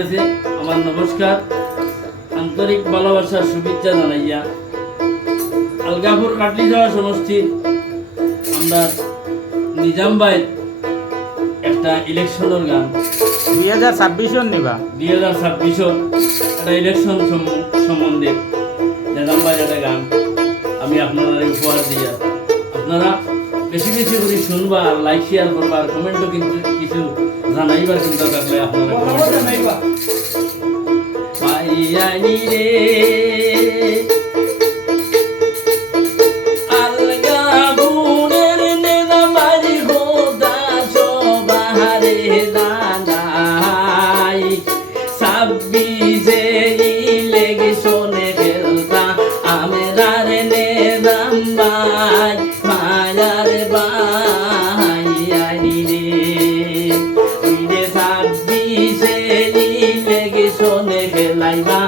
কাছে আমার নমস্কার, আন্তরিক ভালোবাসার শুভেচ্ছা জানাইয়া আলগাপুর কাটলি যাওয়া সমষ্টির আমরা নিজাম ভাই একটা ইলেকশনের গান 2026 নিবা 2026 একটা ইলেকশন সম্বন্ধে নিজাম ভাই একটা গান আমি আপনারা উপহার দিয়া আপনারা বেশি বেশি করে শুনবা আর লাইক শেয়ার করবা আর কমেন্টও কিন্তু কিছু জানাইবার চিন্তা থাকলে আপনারা জানাইবা। পাইয়ানি রে আলগা বুনের নেনা বাড়ি হোদা সবারে দানাই 26 ইলেকশনে খেলতা আমেরার নেদাম বাই মায়ার বাই আনি রে 26 ইলেকশনে খেলাইবা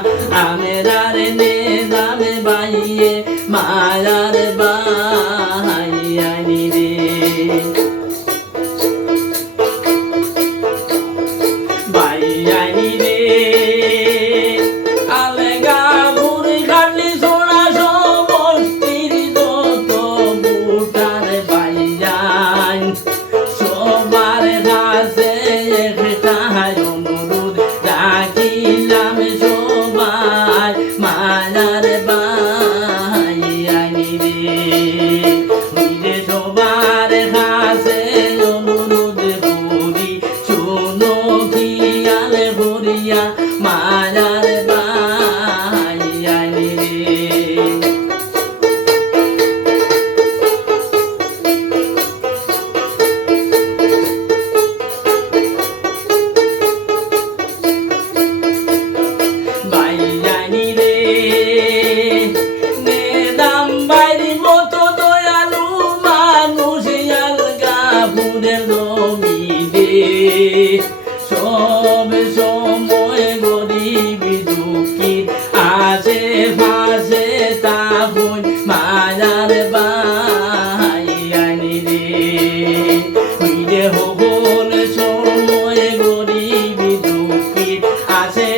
আমেরার নেদাম বাইয়ে মায়ার বাই আনি রে বাই আনি রে আলগা বুড়ি কাটলি সোনা সমষ্টির যত বুটার বাইয়ান সবার কাছে একটাই অনুরোধ রাখিলাম সবাই মায়ার বাই আনি রে সবার কাছে অনুরোধ করি শুনো খিয়াল ভরিয়া মায়ার বাই আনি রে বাইয়ানি রে নেদাম বাইরি মতো দয়ালু মানুষ আলগা ফুলের জমিনে সব সময় গরিব দুঃখী আসে ফাঁসে তাবুন মায়ার বাই আনি রে হইলে হল সময় গরিব দুঃখী আসে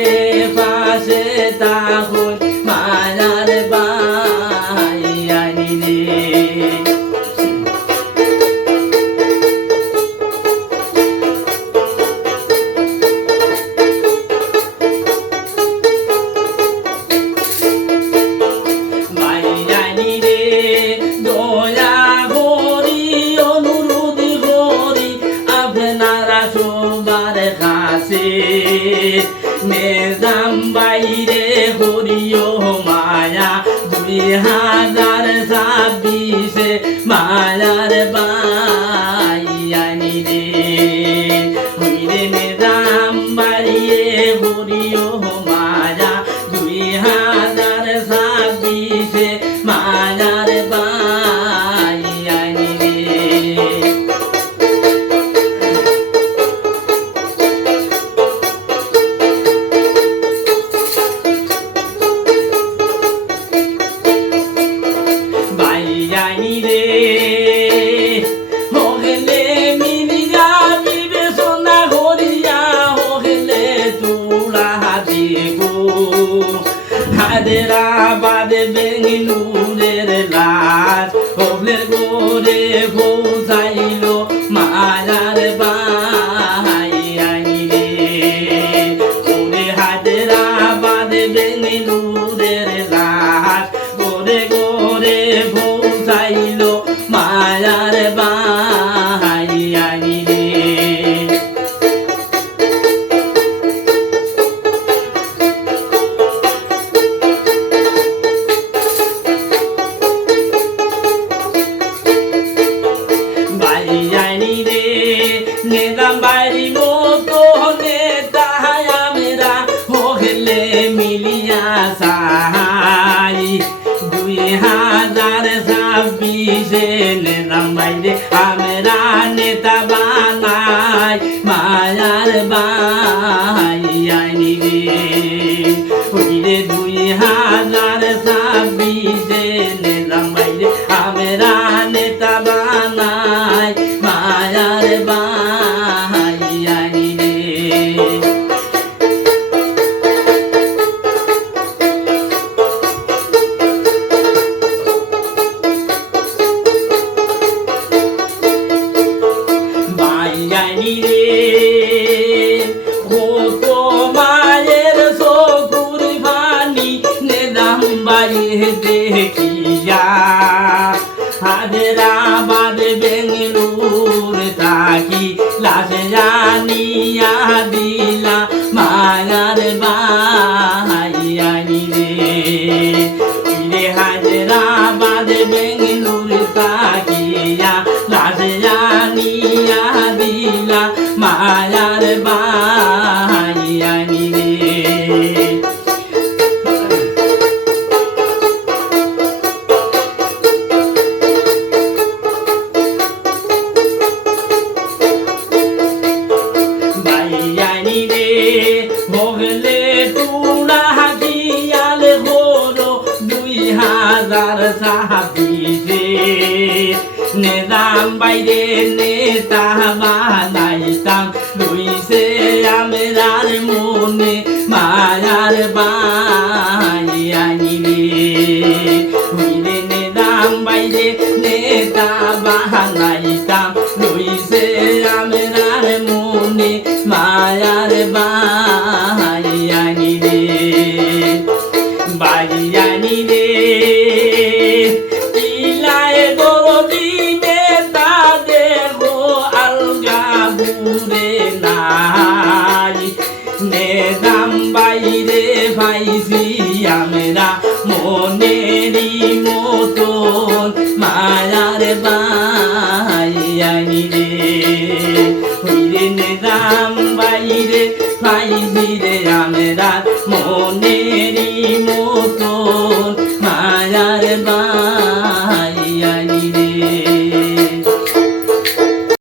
ফাঁসে তাবুন মায়ার বাই আনি রে বাইরানি রে দয়া করি অনুরোধ করি আপনারা সবার কাছে নিজাম বাইরে করিও মায়া 2026 মায়ার বাই আনি রে হইরে নিজাম বাইরে করিও মায়া 2026 মায়ার বাই আনি রে বাইয়ানি রে হগলে মিলিয়া বিবেচনা করিয়া হগলে তুলা দিব হায়দ্রাবাদ বেঙ্গলুরের লাশ হগলের গোরে পৌঁছাইল মায়ার বাই আনি রে ওরে হায়দ্রাবাদ বেঙ্গলুরের লাশ গোরে গোরে পৌঁছাইল মায়ার বাই আনি রে বাইয়ানি রে নেদাম বাইরি মতো নেতা আমরা হলে মিলিয়া সাই 2026 নেদাম বাইরে আমরা নেতা বানাই মায়ার বাই আনি রে ওইরে 2026 নেদাম বাইরে আমরা নেতা বানাই মায়ার বাই আনি রে মায়ার বাহাইয়ানি রে হায়দ্রাবাদ বেঙ্গলুর তাকিয়া রাজধানিয়া দিলা মায়ার বাহাইয়ানি রে বাইয়ানি রে হগলে টুড়া হাকিয়াল ঘোরো 2026 নেদাম বাইরে নেতা বানাইতাম রইছে আমরার মনে মায়ার বাইয়ানি রে হইলে নেদাম বাইরে নেতা বানাইতাম রইছে আমরার মনে মায়ার বাইয়ানি রে বাইয়ানি রে ইলায় দরদি নেতা দেখো আলগা বুড়ে নাই নেদাম বাইরে ভাইছি আমরা মনেরই মতন মায়ার বাইয়ানি রে হইরে নেদাম বাইরে ভাইছি রে আমরা মনেরই মতন মায়ার